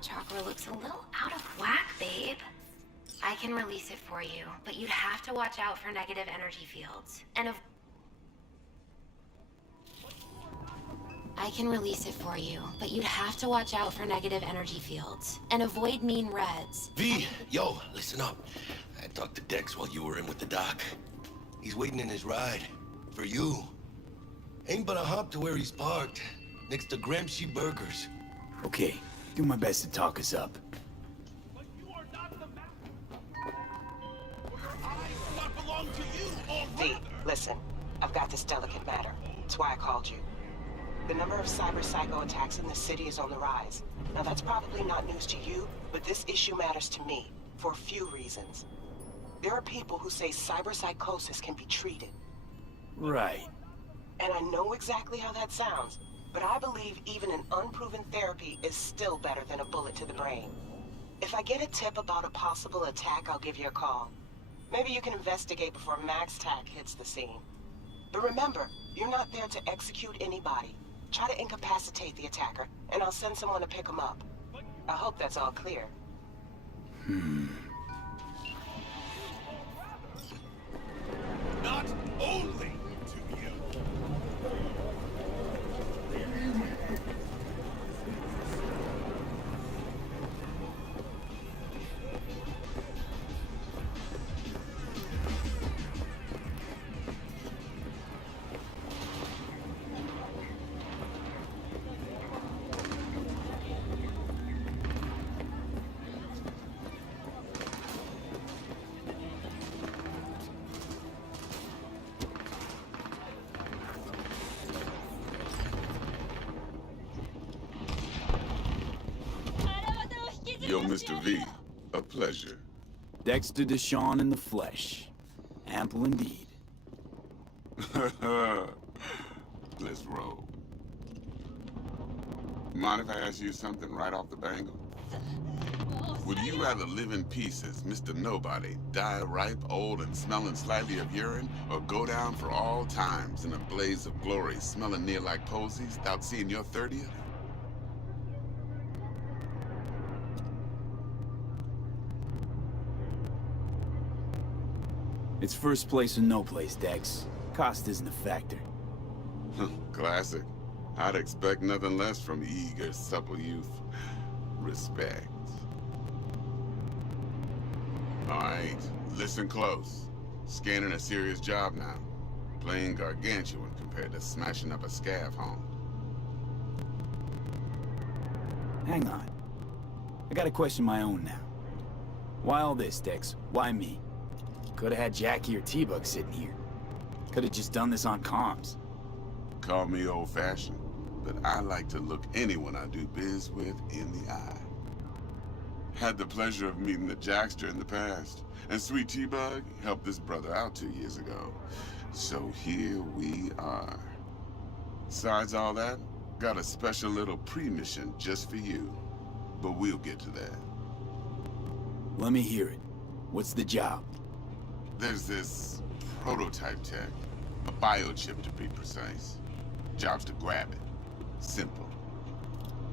chakra looks a little out of whack, babe. I can release it for you, but you'd have to watch out for negative energy fields. I can release it for you, but you'd have to watch out for negative energy fields. And avoid mean reds. V, yo, listen up. I talked to Dex while you were in with the doc. He's waiting in his ride. For you. Ain't but a hop to where he's parked. Next to Gramsci Burgers. Okay, do my best to talk us up. But you are not the master. For your eyes do not belong to you, or V, rather... listen. I've got this delicate matter. That's why I called you. The number of cyber-psycho attacks in the city is on the rise. Now that's probably not news to you, but this issue matters to me, for a few reasons. There are people who say cyberpsychosis can be treated. Right. And I know exactly how that sounds, but I believe even an unproven therapy is still better than a bullet to the brain. If I get a tip about a possible attack, I'll give you a call. Maybe you can investigate before Max Tac hits the scene. But remember, you're not there to execute anybody. Try to incapacitate the attacker, and I'll send someone to pick him up. I hope that's all clear. Not only to you. Yo, Mr. V, a pleasure. Dexter Deshawn in the flesh. Ample indeed. Let's roll. Mind if I ask you something right off the bangle? Would you rather live in peace as Mr. Nobody, die ripe, old, and smelling slightly of urine, or go down for all times in a blaze of glory, smelling near like posies, without seeing your 30th? It's first place or no place, Dex. Cost isn't a factor. Classic. I'd expect nothing less from eager, supple youth. Respect. Alright, listen close. Scanning a serious job now. Playing gargantuan compared to smashing up a scav home. Hang on. I got a question of my own now. Why all this, Dex? Why me? Could've had Jackie or T-Bug sitting here. Could've just done this on comms. Call me old-fashioned, but I like to look anyone I do biz with in the eye. Had the pleasure of meeting the Jackster in the past, and Sweet T-Bug helped this brother out 2 years ago. So here we are. Besides all that, got a special little pre-mission just for you. But we'll get to that. Let me hear it. What's the job? There's this prototype tech, a biochip to be precise. Job's to grab it. Simple.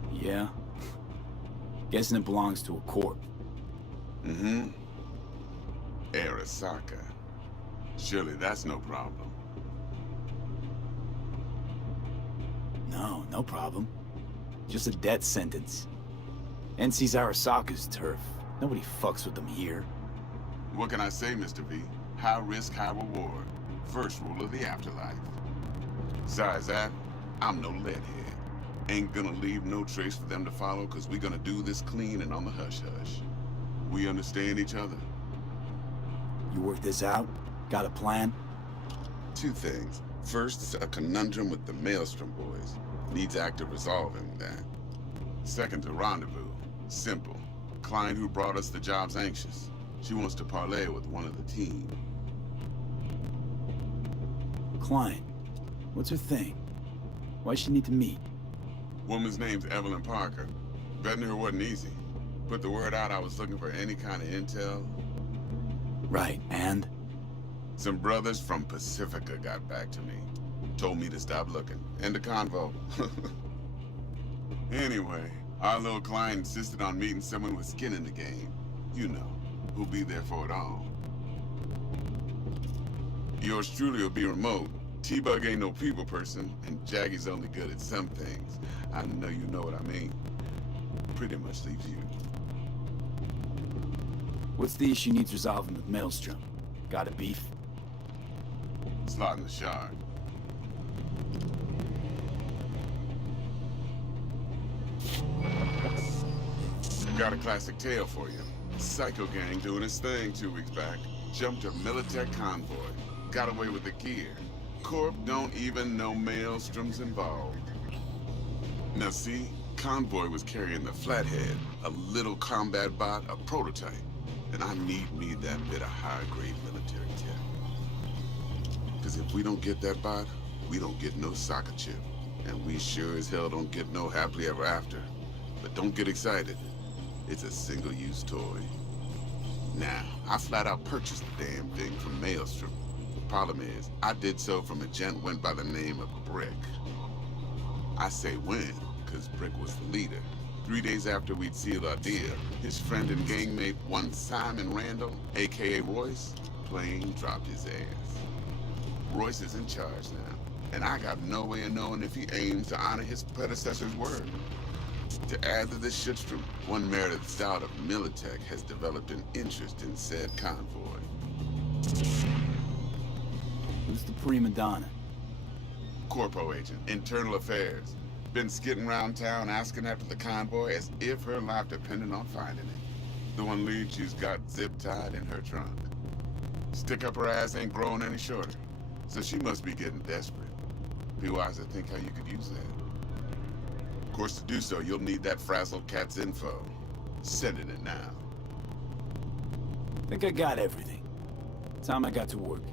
Yeah? Guessing it belongs to a corp. Mm-hmm. Arasaka. Surely that's no problem. No problem. Just a death sentence. NC's Arasaka's turf. Nobody fucks with them here. What can I say, Mr. V? High risk, high reward. First rule of the afterlife. Besides that, I'm no leadhead. Ain't gonna leave no trace for them to follow, cause we gonna do this clean and on the hush-hush. We understand each other. You work this out? Got a plan? Two things. First, a conundrum with the Maelstrom boys. Needs active resolving that. Second, a rendezvous. Simple. Client who brought us the job's anxious. She wants to parlay with one of the team. Client. What's her thing? Why she need to meet? Woman's name's Evelyn Parker. Betting her wasn't easy. Put the word out I was looking for any kind of intel. Right, and? Some brothers from Pacifica got back to me. Told me to stop looking. End of convo. Anyway, Our little client insisted on meeting someone with skin in the game. You know, who'll be there for it all. Yours truly will be remote. T-Bug ain't no people person, and Jaggy's only good at some things. I know you know what I mean. Pretty much leaves you. What's the issue needs resolving with Maelstrom? Got a beef? Slot in the shard. Got a classic tale for you. Psycho gang doing his thing 2 weeks back. Jumped a Militech convoy. Got away with the gear. Corp don't even know Maelstrom's involved. Now see, convoy was carrying the Flathead, a little combat bot, a prototype. And I need me that bit of high-grade military tech. Because if we don't get that bot, we don't get no soccer chip. And we sure as hell don't get no happily ever after. But don't get excited. It's a single-use toy. Now, I flat out purchased the damn thing from Maelstrom. Problem is, I did so from a gent went by the name of Brick. I say when, because Brick was the leader. 3 days after we'd sealed our deal, his friend and gangmate, one Simon Randall, aka Royce, plain dropped his ass. Royce is in charge now, and I got no way of knowing if he aims to honor his predecessor's word. To add to this shitstrom, one Meredith Stout of Militech has developed an interest in said convoy. Who's the prima donna? Corpo agent, internal affairs. Been skidding around town asking after the convoy as if her life depended on finding it. The one lead she's got zip-tied in her trunk. Stick up her ass ain't growing any shorter, so she must be getting desperate. Be wise to think how you could use that. Of course, to do so, you'll need that frazzled cat's info. Sending it now. Think I got everything. Time I got to work.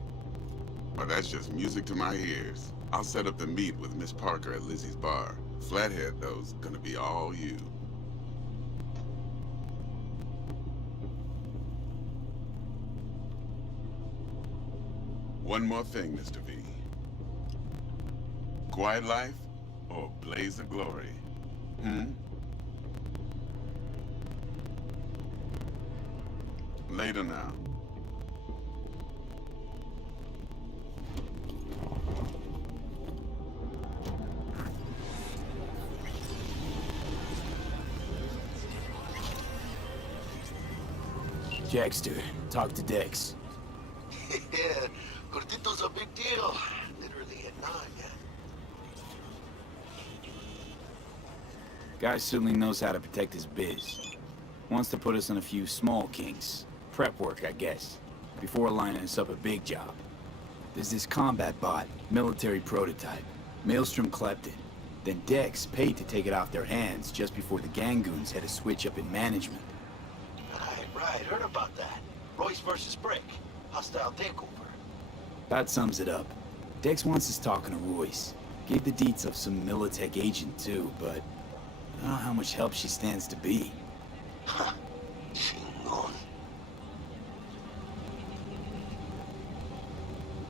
Well, that's just music to my ears. I'll set up the meet with Miss Parker at Lizzie's bar. Flathead, though's gonna be all you. One more thing, Mr. V. Quiet life or blaze of glory? Later now. Jackster, talk to Dex. Yeah, Gordito's a big deal. Literally at 9, yeah. Guy certainly knows how to protect his biz. Wants to put us on a few small kinks. Prep work, I guess. Before lining us up a big job. There's this combat bot, military prototype. Maelstrom clept it. Then Dex paid to take it off their hands just before the Gangoons had a switch up in management. Right, heard about that. Royce versus Brick. Hostile takeover. That sums it up. Dex wants us talking to Royce. Gave the deets of some Militech agent too, but I don't know how much help she stands to be. Huh. Chingon.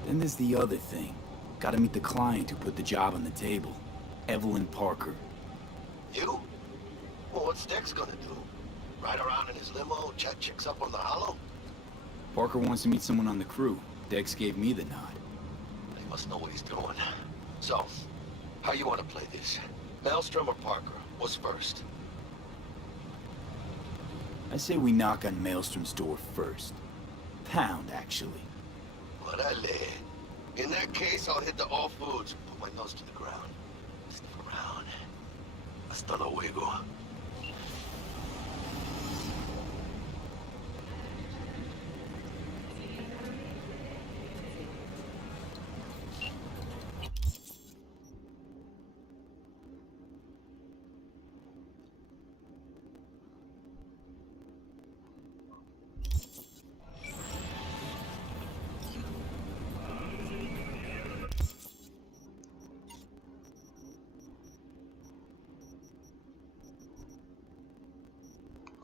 Then there's the other thing. Gotta meet the client who put the job on the table. Evelyn Parker. You? Well, what's Dex gonna do? Ride around in his limo, chat chicks up on the hollow? Parker wants to meet someone on the crew. Dex gave me the nod. He must know what he's doing. So, how you want to play this? Maelstrom or Parker? What's first? I say we knock on Maelstrom's door first. Pound, actually. Orale. In that case, I'll hit the all foods, put my nose to the ground. Sniff around. Hasta luego.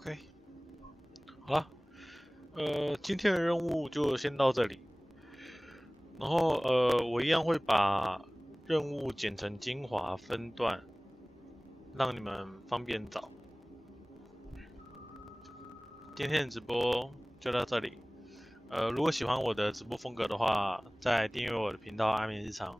OK， 好了，今天的任务就先到这里。然后我一样会把任务剪成精华分段，让你们方便找。今天的直播就到这里。如果喜欢我的直播风格的话，再订阅我的频道阿明日常。